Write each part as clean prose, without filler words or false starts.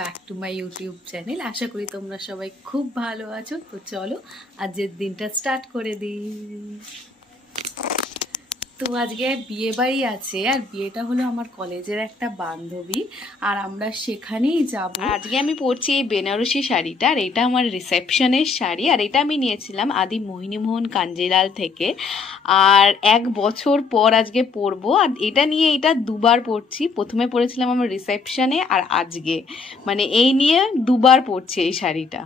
Back to my YouTube channel. আশা করি তোমরা সবাই খুব ভালো আছো। তো চলো আজকের দিনটা স্টার্ট করে দিই। তো আজকে বিয়ে বাড়ি আছে, আর বিয়েটা হলো আমার কলেজের একটা বান্ধবী, আর আমরা সেখানেই যাব। আজকে আমি পরছি এই বেনারসি শাড়িটা, আর এটা আমার রিসেপশনের শাড়ি, আর এটা আমি নিয়েছিলাম আদি মোহিনীমোহন কাঞ্জিলাল থেকে। আর 1 বছর পর আজকে পরবো, আর এটা নিয়ে এটা দুবার পরছি। প্রথমে পরেছিলাম আমার রিসেপশনে, আর আজকে মানে এই নিয়ে দুবার পরছি এই শাড়িটা।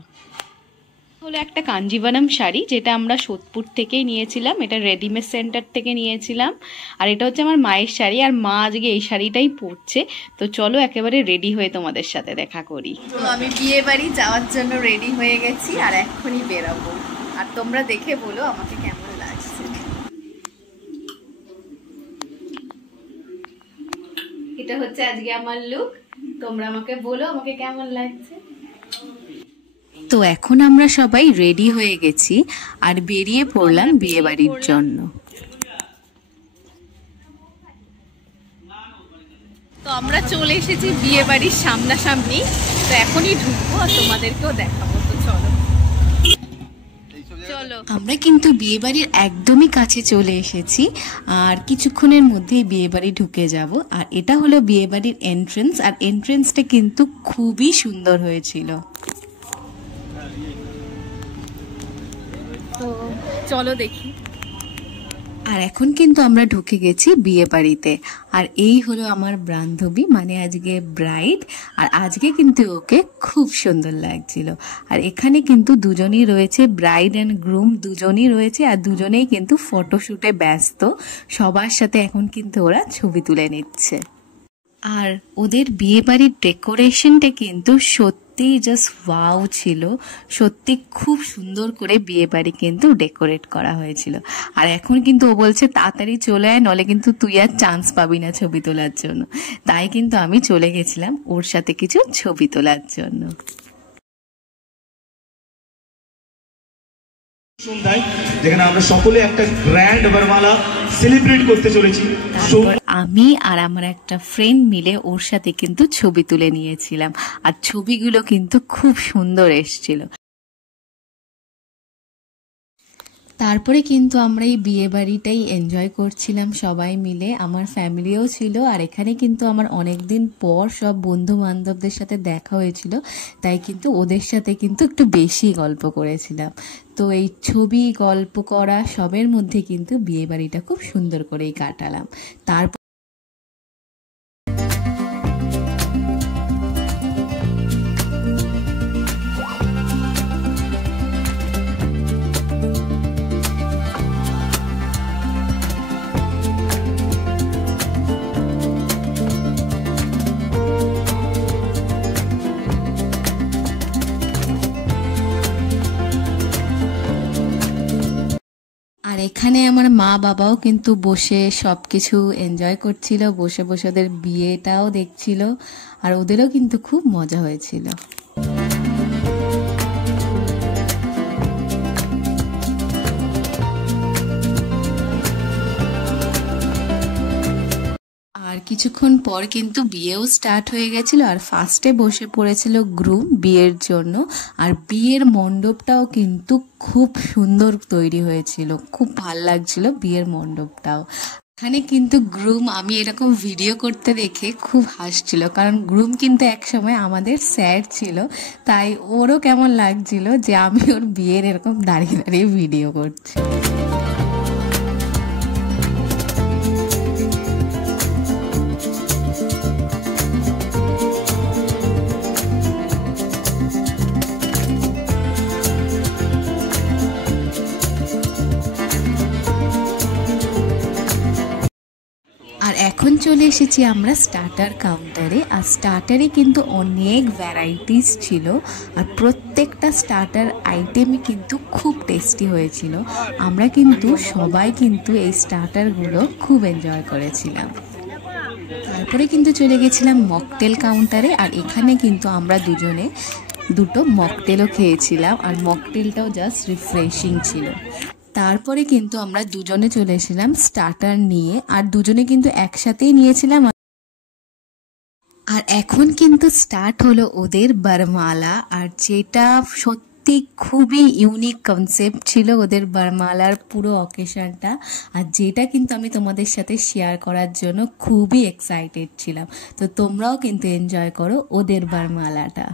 হলো একটা কাঞ্জিভারম শাড়ি, যেটা আমরা সোদপুর থেকেই নিয়েছিলাম, এটা রেডিমেড সেন্টার থেকে নিয়েছিলাম। আর এটা হচ্ছে আমার মায়ের শাড়ি, আর মা আজকে এই শাড়িটাই পরছে। তো চলো একেবারে রেডি হয়ে তোমাদের সাথে দেখা করি। তো আমি বিয়ে বাড়ি যাওয়ার জন্য রেডি হয়ে গেছি, আর এখনই বেরাবো। আর তোমরা দেখে বলো আমাকে কেমন লাগছে। এটা হচ্ছে আজকে আমার লুক, তোমরা আমাকে বলো আমাকে কেমন লাগছে। তো এখন আমরা সবাই রেডি হয়ে গেছি, আর বেরিয়ে পড়লাম বিয়ে বাড়ির জন্য। তো আমরা চলে এসেছি বিয়ে বাড়ির সামনাসামনি, তো এখনই ঢুকবো আর তোমাদেরকেও দেখাবো। তো চলো চলো, আমরা কিন্তু বিয়ে বাড়ির একদমই কাছে চলে এসেছি, আর কিছুক্ষণের মধ্যেই বিয়ে বাড়ি ঢুকে যাব। আর এটা হলো বিয়ে বাড়ির এন্ট্রেন্স, আর এন্ট্রেন্সটা কিন্তু খুবই সুন্দর হয়েছিল। তো চলো দেখি। আর এখন কিন্তু আমরা ঢুকে গেছি বিয়ে বাড়িতে, আর এই হলো আমার বান্ধবী, মানে আজকে ব্রাইড। আর আজকে কিন্তু ওকে খুব সুন্দর লাগছিল। আর এখানে কিন্তু দুজনই রয়েছে, ব্রাইড অ্যান্ড গ্রুম দুজনই রয়েছে, আর দুজনেই কিন্তু ফটোশুটে ব্যস্ত। সবার সাথে এখন কিন্তু ওরা ছবি তুলে নিচ্ছে। আর ওদের বিয়ে বাড়ির ডেকোরেশনটা কিন্তু সত্যি জাস্ট ওয়াও ছিল। সত্যি খুব সুন্দর করে বিয়ে বাড়ি কিন্তু ডেকোরেট করা হয়েছিল। আর এখন কিন্তু ও বলছে তাড়াতাড়ি চলে আয়, নলে কিন্তু তুই আর চান্স পাবি না ছবি তোলার জন্য। তাই কিন্তু আমি চলে গেছিলাম ওর সাথে কিছু ছবি তোলার জন্য। যেখানে আমরা সকলে একটা গ্র্যান্ড বরমালা সেলিব্রেট করতে চলেছি। আমি আর আমার একটা ফ্রেন্ড মিলে ওর সাথে কিন্তু ছবি তুলে নিয়েছিলাম, আর ছবিগুলো কিন্তু খুব সুন্দর এসেছিল। তারপরে কিন্তু আমরা এই বিয়ে বাড়িটাই এনজয় করছিলাম সবাই মিলে, আমার ফ্যামিলিও ছিল। আর এখানে কিন্তু আমার অনেকদিন পর সব বন্ধু বান্ধবদের সাথে দেখা হয়েছিল, তাই কিন্তু ওদের সাথে কিন্তু একটু বেশি গল্প করেছিলাম। তো এই ছবি, গল্প করা সবের মধ্যে কিন্তু বিয়ে বাড়িটা খুব সুন্দর করেই কাটালাম। তারপর আর এখানে আমার মা বাবাও কিন্তু বসে সবকিছু এনজয় করছিল, বসে বসে ওদের বিয়েটাও দেখছিল, আর ওদেরও কিন্তু খুব মজা হয়েছিল। আর কিছুক্ষণ পর কিন্তু বিয়েও স্টার্ট হয়ে গেছিল, আর ফার্স্টে বসে পড়েছিল গ্রুম বিয়ের জন্য। আর বিয়ের মণ্ডপটাও কিন্তু খুব সুন্দর তৈরি হয়েছিল, খুব ভাল লাগছিল বিয়ের মণ্ডপটাও। এখানে কিন্তু গ্রুম, আমি এরকম ভিডিও করতে দেখে খুব হাসছিল, কারণ গ্রুম কিন্তু একসময় আমাদের স্যার ছিল। তাই ওরও কেমন লাগছিল যে আমি ওর বিয়ের এরকম দাঁড়িয়ে দাঁড়িয়ে ভিডিও করছি। আর এখন চলে এসেছি আমরা স্টার্টার কাউন্টারে। আর স্টার্টারে কিন্তু অনেক ভ্যারাইটিস ছিল, আর প্রত্যেকটা স্টার্টার আইটেমই কিন্তু খুব টেস্টি হয়েছিল। আমরা কিন্তু সবাই কিন্তু এই স্টার্টারগুলো খুব এনজয় করেছিলাম। তারপরে কিন্তু চলে গেছিলাম মকটেল কাউন্টারে, আর এখানে কিন্তু আমরা দুজনে দুটো মকটেলও খেয়েছিলাম, আর মকটেলটাও জাস্ট রিফ্রেশিং ছিল। তারপরে কিন্তু আমরা দুজনে চলে এসেছিলাম স্টার্টার নিয়ে, আর দুজনে কিন্তু একসাথেই নিয়েছিলাম। আর এখন কিন্তু স্টার্ট হলো ওদের বরমালা, আর যেটা সত্যি খুবই ইউনিক কনসেপ্ট ছিল ওদের বরমালার পুরো অকেশনটা, আর যেটা কিন্তু আমি তোমাদের সাথে শেয়ার করার জন্য খুবই এক্সাইটেড ছিলাম। তো তোমরাও কিন্তু এনজয় করো ওদের বরমালাটা।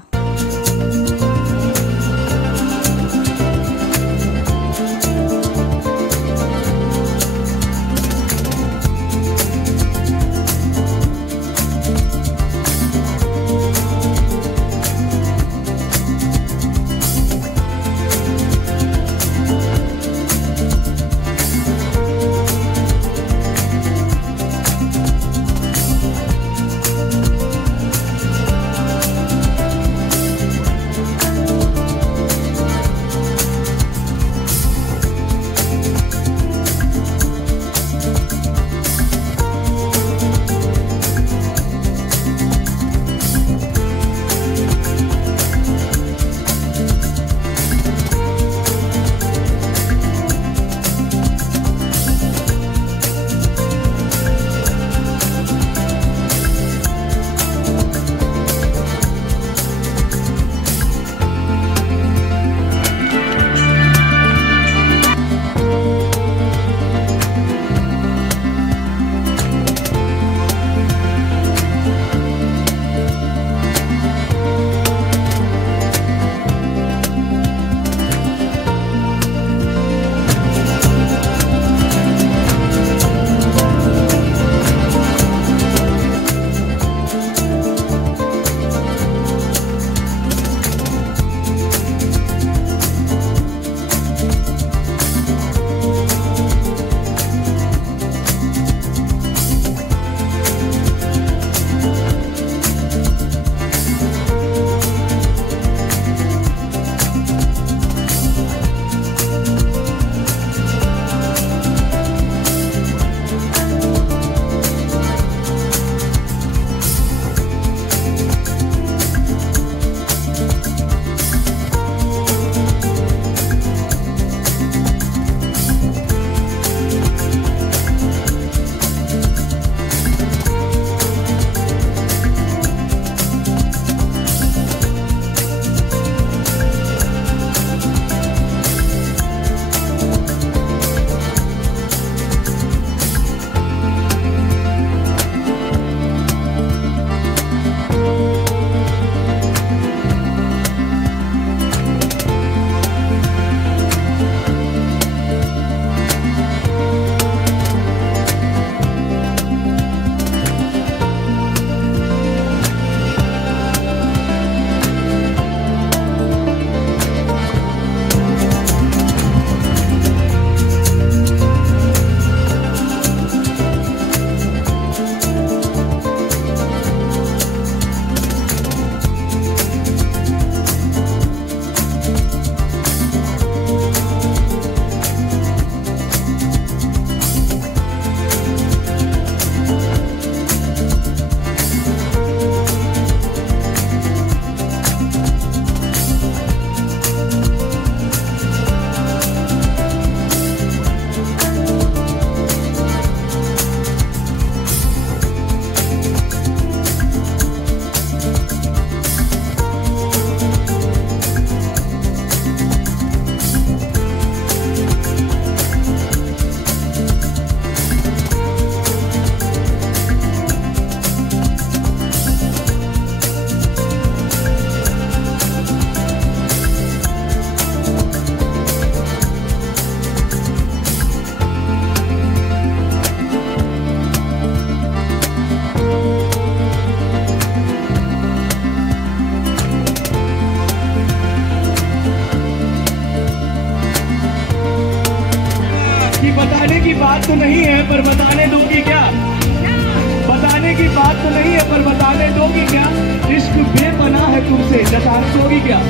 बताने की बात तो नहीं है पर बताने दोगी क्या? बताने की बात तो नहीं है पर बताने दोगी क्या? इश्क बेपनाह है तुमसे, जताने दोगी क्या?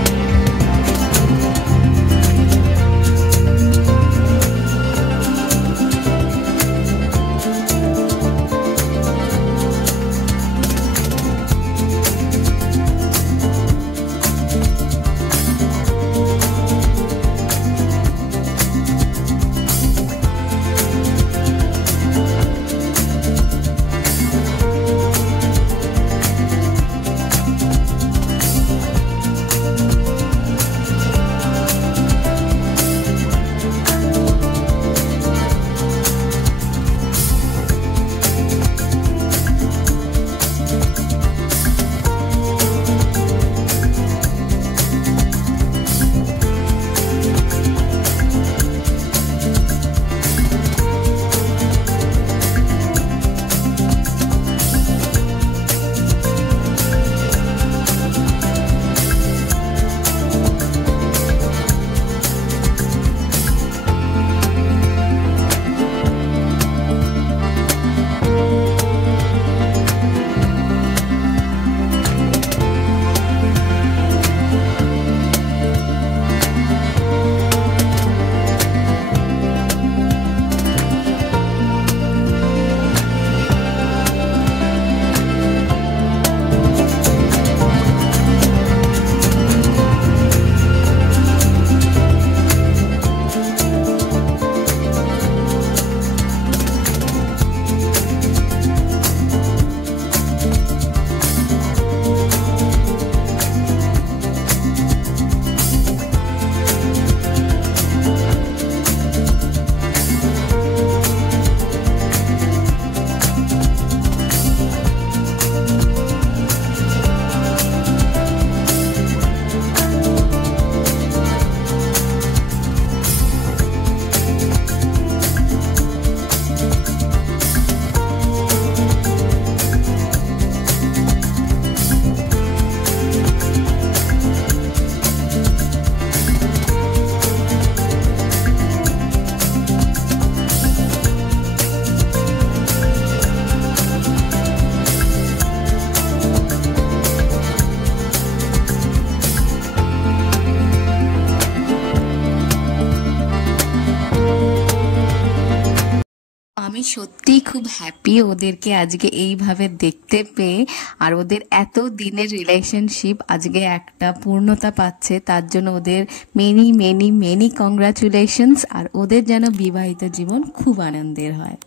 আমি সত্যিই খুব হ্যাপি ওদেরকে আজকে এইভাবে দেখতে পেয়ে, আর ওদের এত দিনের রিলেশনশিপ আজকে একটা পূর্ণতা পাচ্ছে, তার জন্য ওদের মেনি মেনি মেনি কংগ্রাচুলেশনস। আর ওদের যেন বিবাহিত জীবন খুব আনন্দের হয়।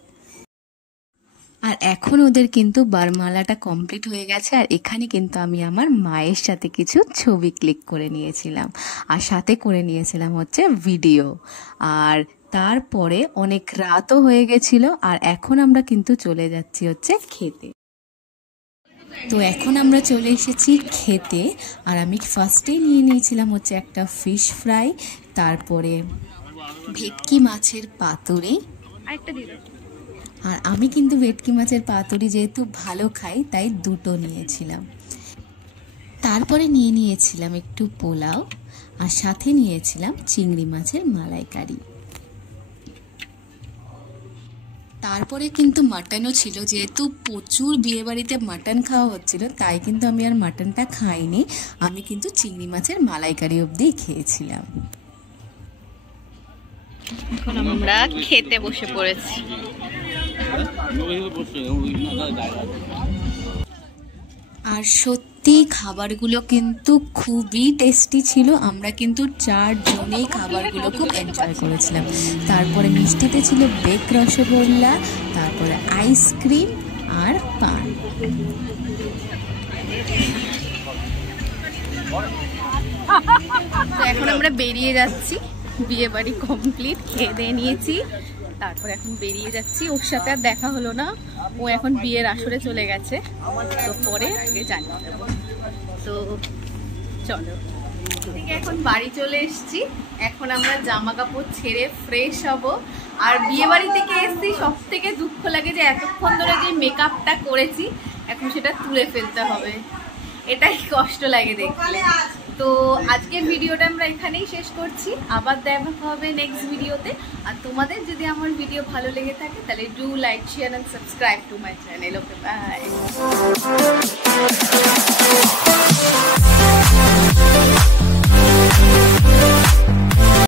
আর এখন ওদের কিন্তু বরমালাটা কমপ্লিট হয়ে গেছে, আর এখানে কিন্তু আমি আমার মায়ের সাথে কিছু ছবি ক্লিক করে নিয়েছিলাম, আর সাথে করে নিয়েছিলাম হচ্ছে ভিডিও। আর তারপরে অনেক রাতও হয়ে গেছিল, আর এখন আমরা কিন্তু চলে যাচ্ছি হচ্ছে খেতে। তো এখন আমরা চলে এসেছি খেতে, আর আমি ফার্স্টেই নিয়ে নিয়েছিলাম হচ্ছে একটা ফিশ ফ্রাই, তারপরে ভেটকি মাছের পাতুরি, আর আমি কিন্তু ভেটকি মাছের পাতুরি যেহেতু ভালো খাই তাই দুটো নিয়েছিলাম। তারপরে নিয়ে নিয়েছিলাম একটু পোলাও, আর সাথে নিয়েছিলাম চিংড়ি মাছের মালাইকারি। তারপরে কিন্তু মাটনও ছিল, যেহেতু প্রচুর বিয়েবাড়িতে মাটন খাওয়া হচ্ছিল তাই কিন্তু আমি আর মাটনটা খাইনি, আমি কিন্তু চিংড়ি মাছের মালাইকারি অবধি খেয়েছিলাম। এখন আমরা খেতে বসে পড়েছি। আর সত্যি খাবারগুলো কিন্তু খুবই টেস্টি ছিল, আমরা কিন্তু 4 জনেই খাবারগুলো খুব এনজয় করেছিলাম। তারপরে মিষ্টিতে ছিল বেক রসগোল্লা, তারপরে আইসক্রিম আর পান। তো এখন আমরা বেরিয়ে যাচ্ছি, বিয়ে বাড়ি কমপ্লিট, খেয়ে দিয়ে নিয়েছি, তারপর এখন বেরিয়ে যাচ্ছি। ওর সাথে আর দেখা হলো না, ও এখন বিয়ের আসরে চলে গেছে, তো পরে আগে জানিয়ে দেবো। তো চলো, এখন বাড়ি চলে এসেছি, এখন আমরা জামা কাপড় ছেড়ে ফ্রেশ হব। আর বিয়ে বাড়ি থেকে এসেছি, সব থেকে দুঃখ লাগে যে এতক্ষণ ধরে যে মেকআপটা করেছি এখন সেটা তুলে ফেলতে হবে, এটাই কষ্ট লাগে দেখলে। তো আজকের ভিডিওটা আমরা এখানেই শেষ করছি, আবার দেখা হবে নেক্সট ভিডিওতে। আর তোমাদের যদি আমার ভিডিও ভালো লেগে থাকে তাহলে do like, share and subscribe to my channel. Okay, by.